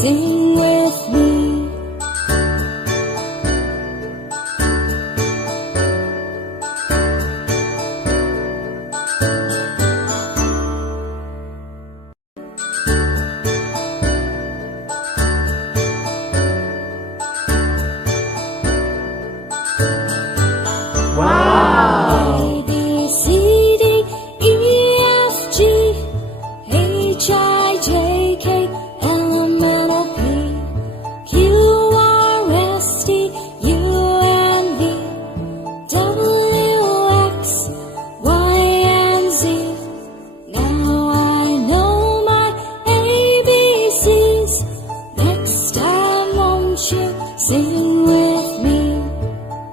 sing with me. A, B, C, D, E, F, G, H, I, J, K, L, M, N, O, P, Q, R, S, T, U, N, V, W, X, Y, and Z. Now I know my ABCs. Next time won't you sing with me?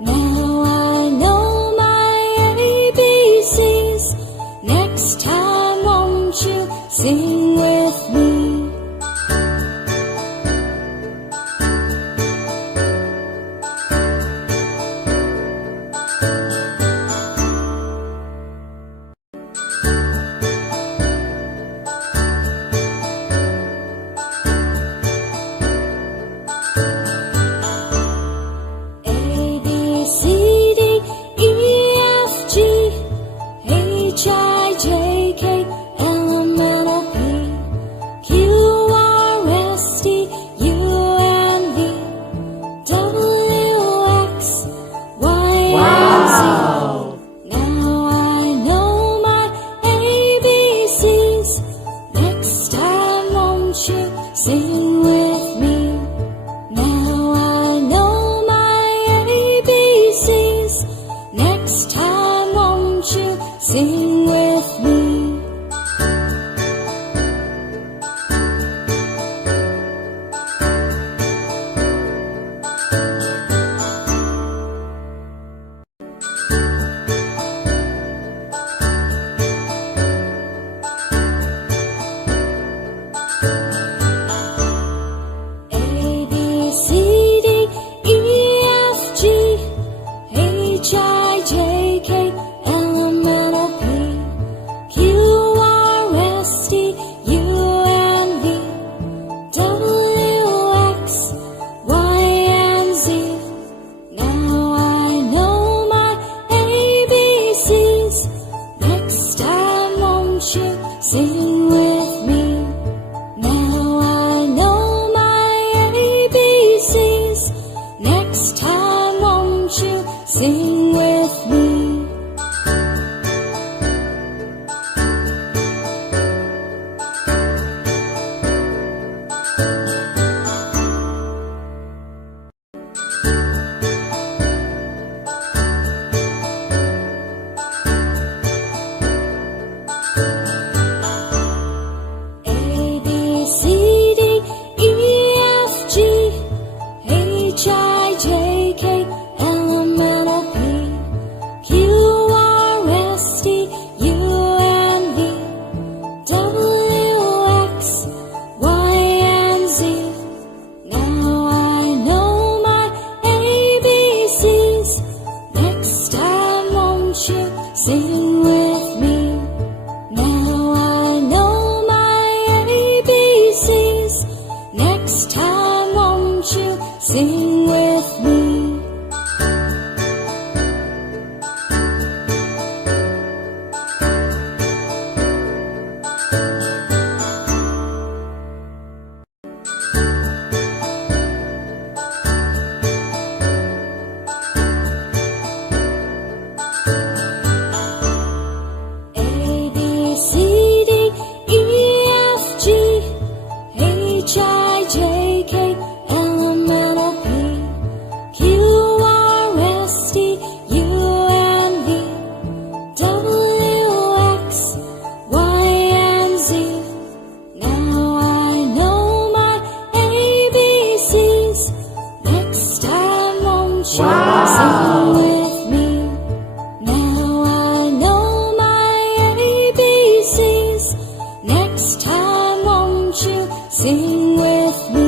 Now I know my ABCs. Next time won't you sing with me? A, B, C, D, E, F, G, H, I, J, K, L, M, N, O, P, Q, R, S, T, U, N, V, W, X, Y, and Z. Now I know my ABCs. Next time won't you sing with me? Now I know my ABCs. Next time won't you sing with me? A, B, C, D, E, F, G, H, I, J, K, L, M, N, O, P, Q, R, S, T, U, N, V, W, X, Y, and Z. Now I know my ABCs. Next time won't you sing with me? Now I know my ABCs. Next time won't you sing with me? A, B, C, D, E, F, G, H, I, J, K, L, M, N, O, P, Q, R, S, T, U, N, V, W, X, Y, and Z. Now I know my ABCs. Next time won't you sing with me? Now I know my ABCs. Next time won't you sing with me? A, B, C, D, E, F, G, H, I, J, K, L, M, N, O, P, Q, R, S, T, U, N, V, W, X, Y, and Z. Now I know my ABCs. Next time won't you sing with me? Now I know my ABCs. Next time won't you sing with me?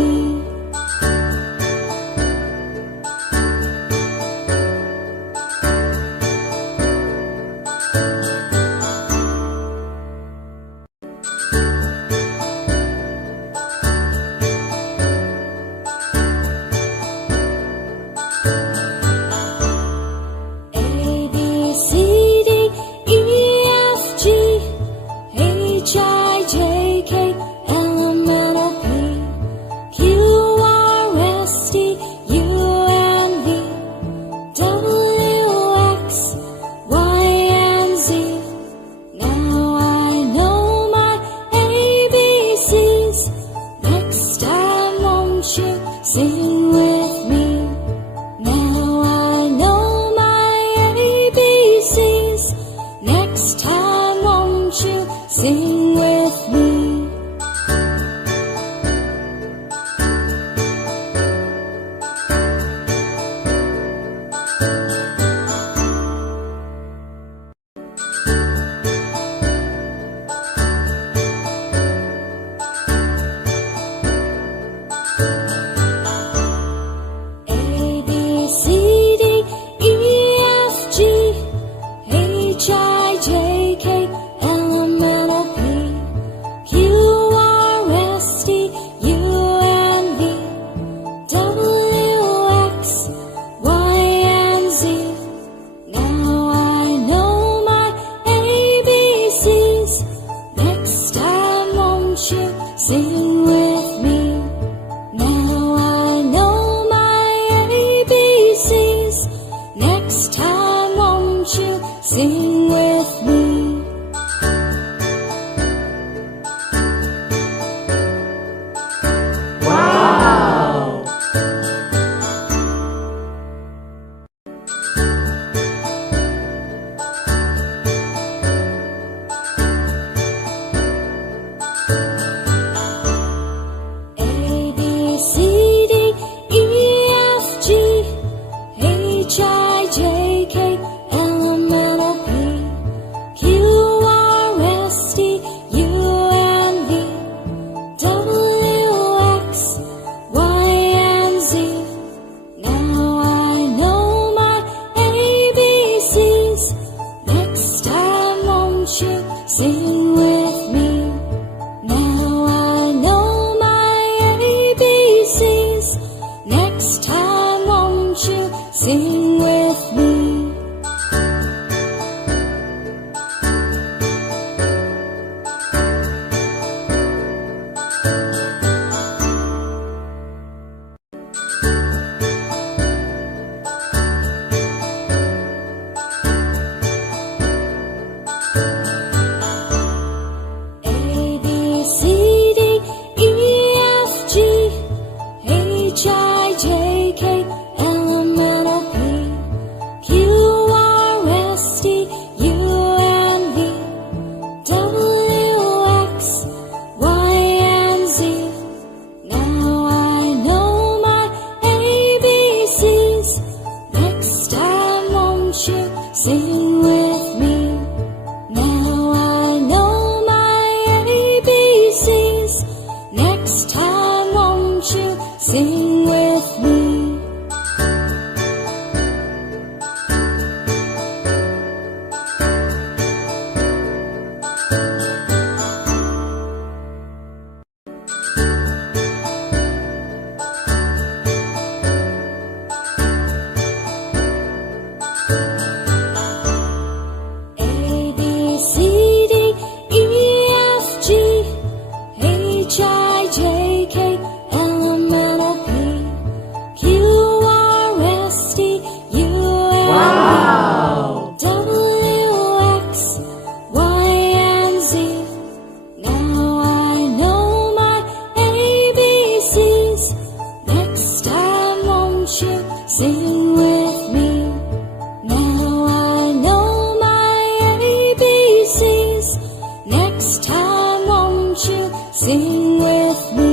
sing with me.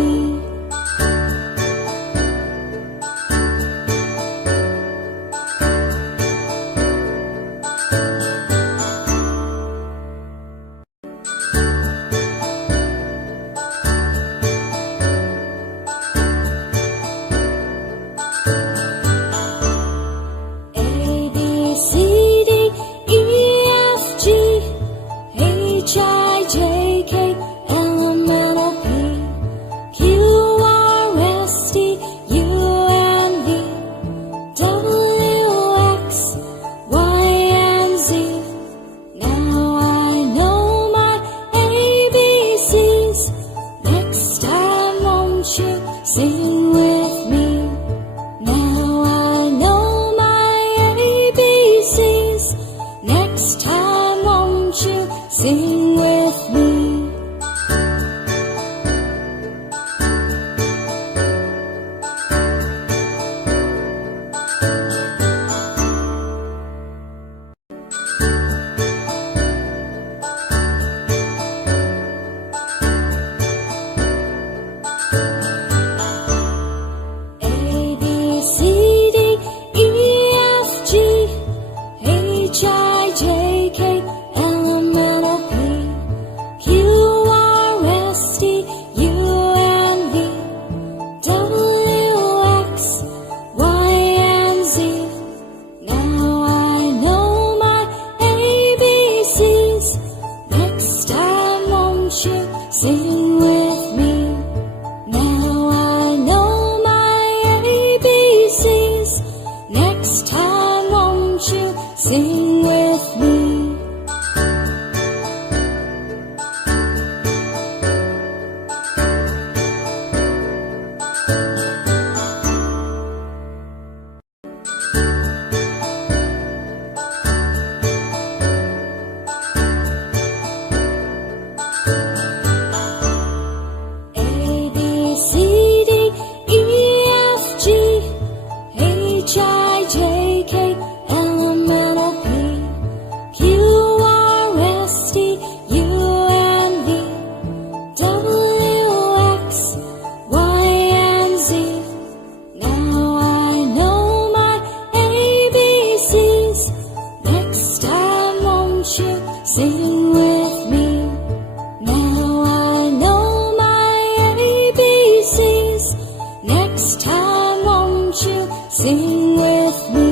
A, B, C, D, E, F, G, H, I, J, K, L, M, N, O, P, Q, R, S, T, U, N, V, W, X, Y, and Z. Now I know my ABCs. Next time won't you sing with me? Now I know my ABCs. Next time won't you sing with me? A, B, C, D, E, F, G, H, I, J, K, L, M, N, O, P, Q, R, S, T, U, N, V, W, X, Y, and Z. Now I know my ABCs. Next time won't you sing with me? Now I know my ABCs. Next time won't you sing with me? A, B, C, D, E, F, G, H, I, J, K, L, M, N, O, P, Q, R, S, T, U, N, V, W, X, Y, and Z. Now I know my ABCs. Next time won't you sing with me? Now I know my ABCs. Next time won't you sing with me?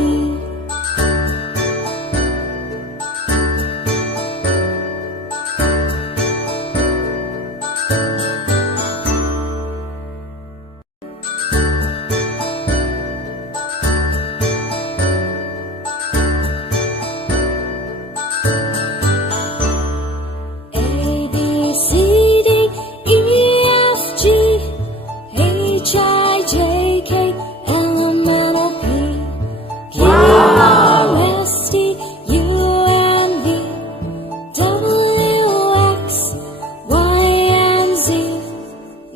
A, B, C, D, E, F, G, H, I, J, K, L, M, N, O, P, Q, R, S, T, U, N, V, W, X, Y, and Z.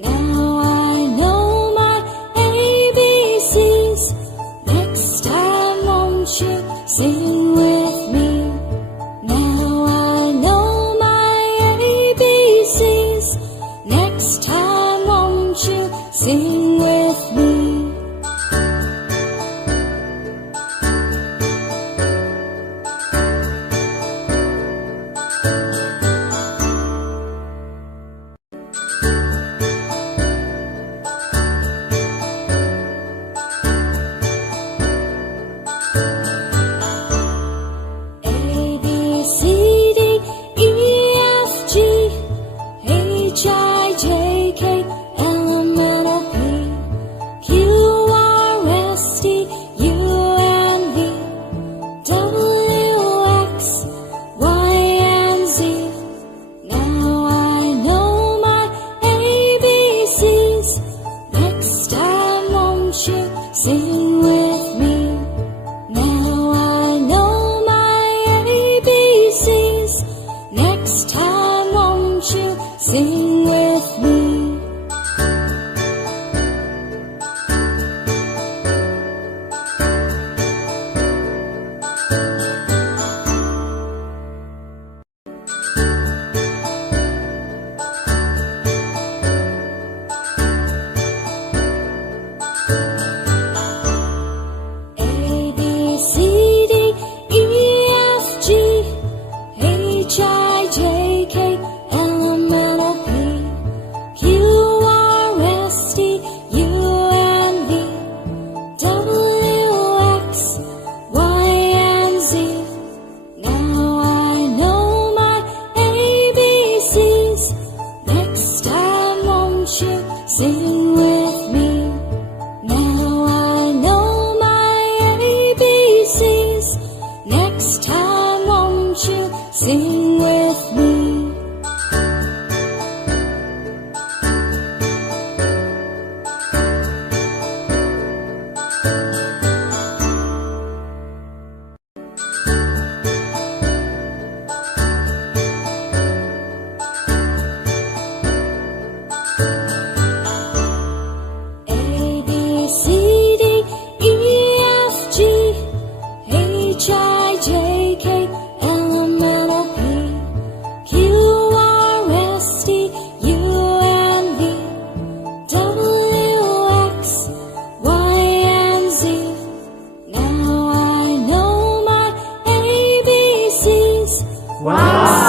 Now I know my ABCs. Next time won't you sing with me? Now I know my ABCs. Next time won't you sing with me? A, B, C, D, E, F, G, H, I, J, K, L, M, N, O, P, Sing with me. Now I know my ABCs. Next time won't you sing with me? A, B, C, D, E, F, G, H, I, J, K, L, M, N, O, P, Q, R, S, T, U, and V, W, X, Y, and Z. Now I know my ABCs. Wow!